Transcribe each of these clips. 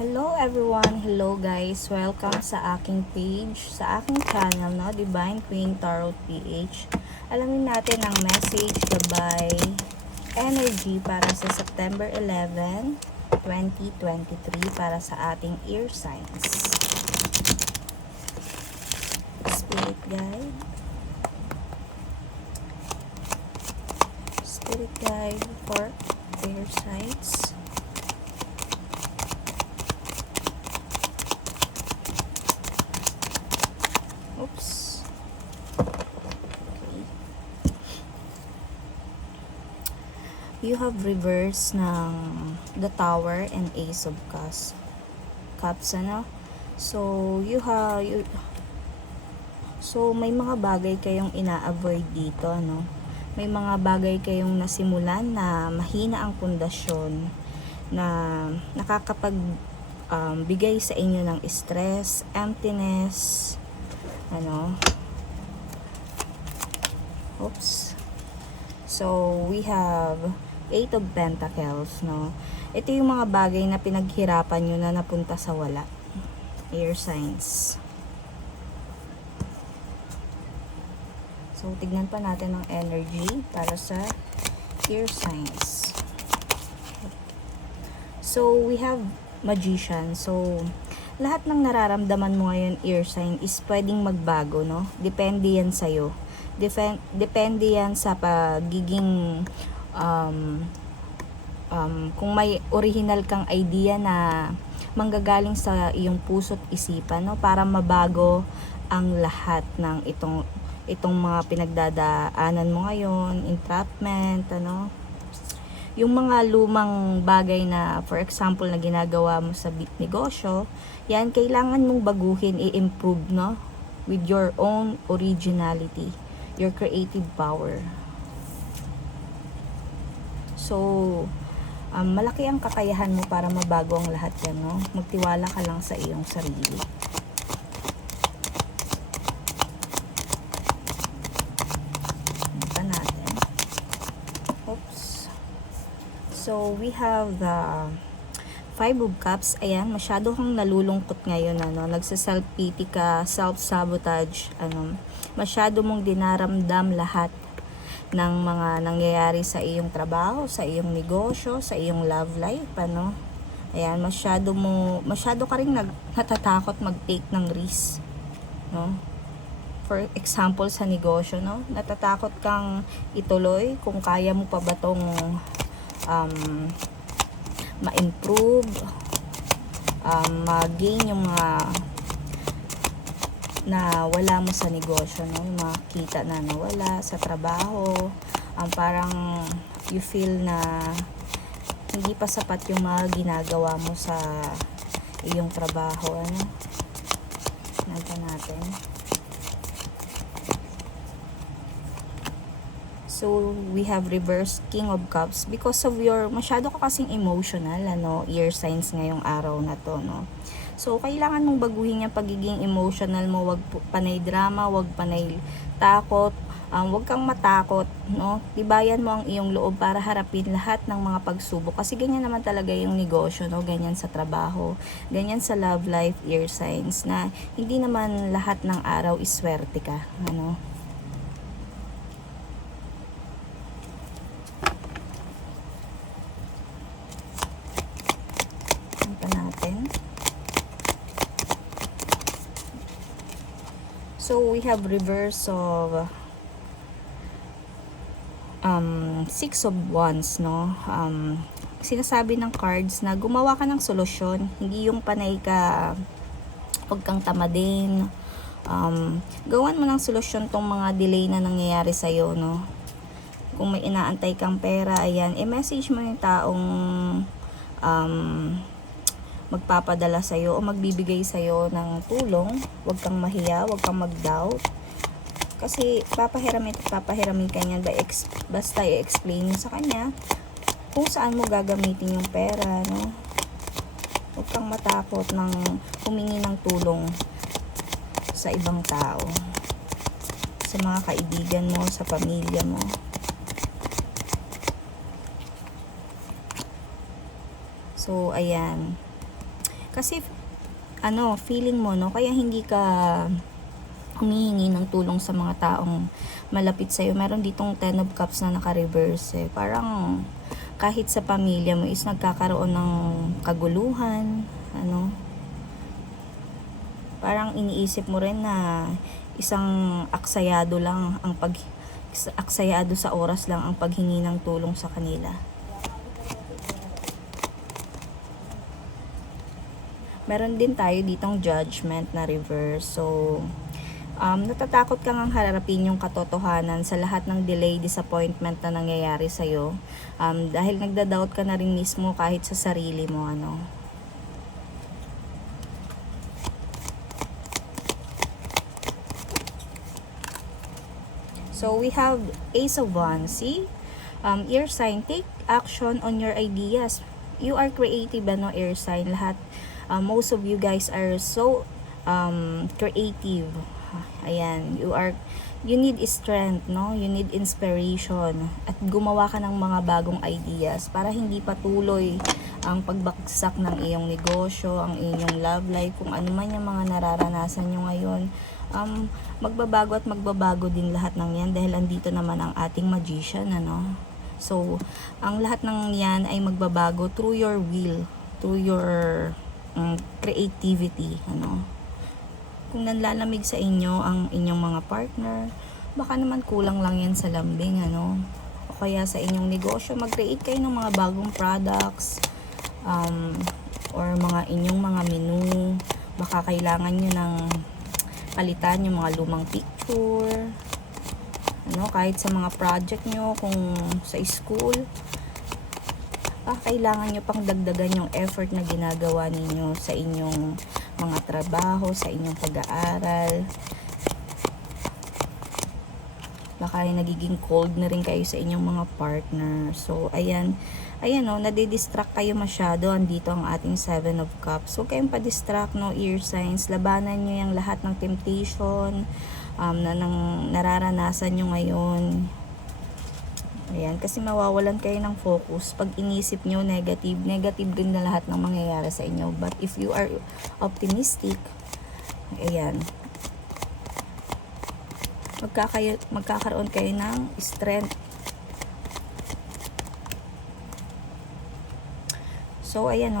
Hello everyone! Hello guys! Welcome sa aking page, sa aking channel, no? Divine Queen Tarot PH. Alamin natin ang message, gabay, energy para sa September 11, 2023 para sa ating ear signs. Spirit guide. Spirit guide for ear signs. Oops. Okay. You have reverse ng the Tower and Ace of Cups, ano? So, so may mga bagay kayong ina-avoid dito, ano? May mga bagay kayong nasimulan na mahina ang pundasyon na nakakapag bigay sa inyo ng stress, emptiness, ano. Oops. So we have 8 of Pentacles, no. Ito yung mga bagay na pinaghirapan nyo na napunta sa wala. Air signs. So tignan pa natin ang energy para sa air signs. So we have Magician. So lahat ng nararamdaman mo ngayon, ear sign, is pwedeng magbago, no? Depende yan sa'yo. Depende yan sa pagiging kung may original kang idea na manggagaling sa iyong puso't isipan, no? Para mabago ang lahat ng itong mga pinagdadaanan mo ngayon, entrapment, ano? Yung mga lumang bagay na, for example, na ginagawa mo sa negosyo, yan, kailangan mong baguhin, i-improve, no? With your own originality, your creative power. So, malaki ang kakayahan mo para mabago ang lahat yan, no? Magtiwala ka lang sa iyong sarili. So, we have the 5 of Cups. Ayan, masyado kang nalulungkot ngayon, ano. Nagsa-self-pity ka, self-sabotage, ano. Masyado mong dinaramdam lahat ng mga nangyayari sa iyong trabaho, sa iyong negosyo, sa iyong love life, ano. Ayan, masyado ka rin natatakot mag-take ng risk, no. For example, sa negosyo, no. Natatakot kang ituloy kung kaya mo pa ba tong ma-improve, ma-gain yung mga na wala mo sa negosyo, no? Yung mga kita na nawala sa trabaho, parang you feel na hindi pa sapat yung mga ginagawa mo sa iyong trabaho, ano? Natin. So, we have reverse King of Cups because of your, masyado ka kasing emotional, ano, ear signs ngayong araw na to, no. So, kailangan mong baguhin yung pagiging emotional mo, wag panay drama, wag panay takot, wag kang matakot, no. Tibayan mo ang iyong loob para harapin lahat ng mga pagsubok kasi ganyan naman talaga yung negosyo, no, ganyan sa trabaho, ganyan sa love life, ear signs, na hindi naman lahat ng araw iswerte ka, ano. So, we have reverse of 6 of Wands, no? Sinasabi ng cards na gumawa ka ng solusyon, hindi yung panay ka, huwag kang tamadin. Gawan mo ng solusyon tong mga delay na nangyayari sa'yo, no? Kung may inaantay kang pera, ayan, i-message mo yung taong magpapadala sa'yo o magbibigay sa'yo ng tulong. Huwag kang mahiya, huwag kang mag-doubt. Kasi papahiramin ka niya, basta i-explain mo sa kanya kung saan mo gagamitin yung pera, no? Huwag kang matakot ng humingi ng tulong sa ibang tao, sa mga kaibigan mo, sa pamilya mo. So, ayan. Kasi feeling mo, no, kaya hindi ka humihingi ng tulong sa mga taong malapit sa'yo. Meron ditong 10 of cups na naka-reverse, eh. Parang kahit sa pamilya mo is nagkakaroon ng kaguluhan, parang iniisip mo rin na isang aksayado sa oras lang ang paghingi ng tulong sa kanila. Meron din tayo ditong judgment na reverse. So, natatakot kang harapin yung katotohanan sa lahat ng delay, disappointment na nangyayari sa'yo. Dahil nagda-doubt ka na rin mismo kahit sa sarili mo, So, we have Ace of Wands. See? Air sign, take action on your ideas. You are creative, air sign. Lahat, most of you guys are so creative. Ayan, you need strength, no? You need inspiration. At gumawa ka ng mga bagong ideas para hindi patuloy ang pagbaksak ng iyong negosyo, ang inyong love life, kung ano man yung mga nararanasan nyo ngayon. Magbabago din lahat ng yan dahil andito naman ang ating magician, So, ang lahat ng yan ay magbabago through your will, through your creativity, Kung nanlalamig sa inyo ang inyong mga partner, baka naman kulang lang yan sa lambing, O kaya sa inyong negosyo, mag-create kayo ng mga bagong products, or mga inyong mga menu. Baka kailangan nyo ng palitan yung mga lumang picture, kahit sa mga project nyo, kung sa school, kailangan nyo pang dagdagan yung effort na ginagawa ninyo sa inyong mga trabaho, sa inyong pag-aaral. Baka nagiging cold na rin kayo sa inyong mga partner. So, ayan, nadidistract kayo masyado. Andito ang ating 7 of Cups. So, kayong pa-distract, ear signs. Labanan nyo yung lahat ng temptation na nararanasan nyo ngayon. Ayan, kasi mawawalan kayo ng focus. Pag inisip nyo negative din na lahat ng mangyayari sa inyo. But if you are optimistic, ayan, magkakaroon kayo ng strength. So, ayan,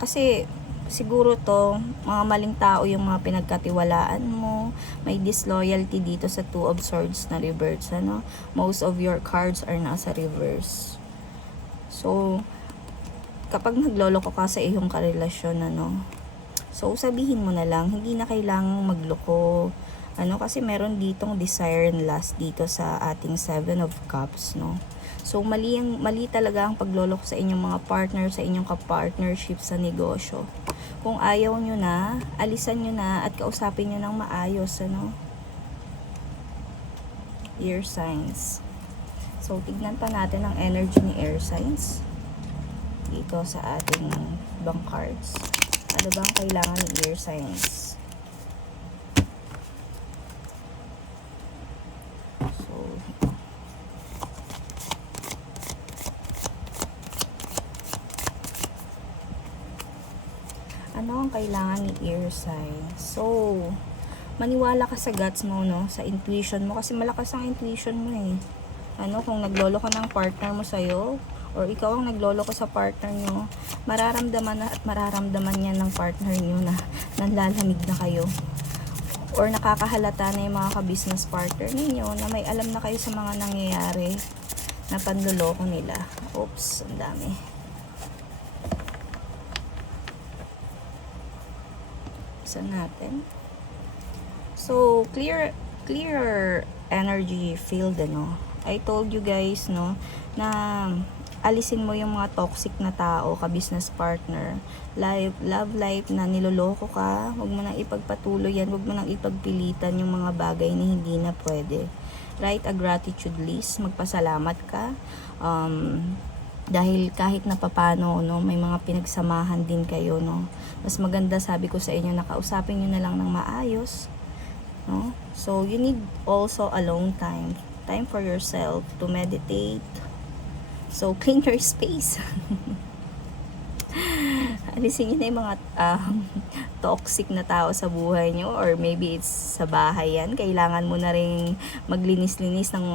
kasi siguro to, mga maling tao yung mga pinagkatiwalaan mo. May disloyalty dito sa 2 of Swords na reverse, Most of your cards are nasa reverse. So, kapag nagloloko ka sa iyong karelasyon, so, sabihin mo na lang, hindi na kailangang magloko. Kasi meron ditong desire and lust dito sa ating 7 of Cups, So, mali talaga ang pagloloko sa inyong mga partner, sa inyong ka-partnership sa negosyo. Kung ayaw nyo na, alisan nyo na at kausapin nyo ng maayos, Air signs. So, tignan pa natin ang energy ni air signs dito sa ating ibang cards. Ano bang kailangan ni air signs? Ano ang kailangan ni air sign? So, maniwala ka sa guts mo, sa intuition mo, kasi malakas ang intuition mo, eh. Kung naglolo ka ng partner mo sa'yo, or ikaw ang naglolo ko sa partner nyo, mararamdaman niya ng partner nyo na nanlalamig na kayo. Or nakakahalata na yung mga ka-business partner ninyo na may alam na kayo sa mga nangyayari na panloloko nila. Oops, ang dami. Natin. So, clear energy field, I told you guys, na alisin mo yung mga toxic na tao, ka-business partner, love life na niloloko ka. Huwag mo nang ipagpatuloy yan, huwag mo nang ipagpilitan yung mga bagay na hindi na pwede. Write a gratitude list, magpasalamat ka. Dahil kahit na papano, may mga pinagsamahan din kayo, Mas maganda, sabi ko sa inyo, nakausapin nyo na lang ng maayos, So, you need also alone time. Time for yourself to meditate. So, clean your space. alisin nyo na yung mga toxic na tao sa buhay nyo, or maybe it's sa bahay yan. Kailangan mo na rin maglinis-linis ng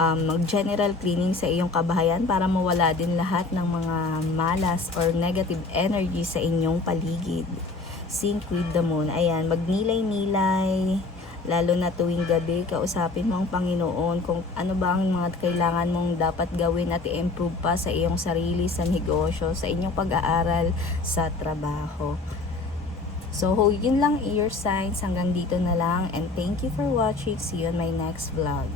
mag-general cleaning sa iyong kabahayan para mawala din lahat ng mga malas or negative energy sa inyong paligid. Sync with the moon. Ayan, magnilay-nilay, lalo na tuwing gabi, kausapin mo ang Panginoon kung ano ba ang mga kailangan mong dapat gawin at i-improve pa sa iyong sarili, sa negosyo, sa inyong pag-aaral, sa trabaho. So, yun lang your signs. Hanggang dito na lang, and thank you for watching. See you on my next vlog.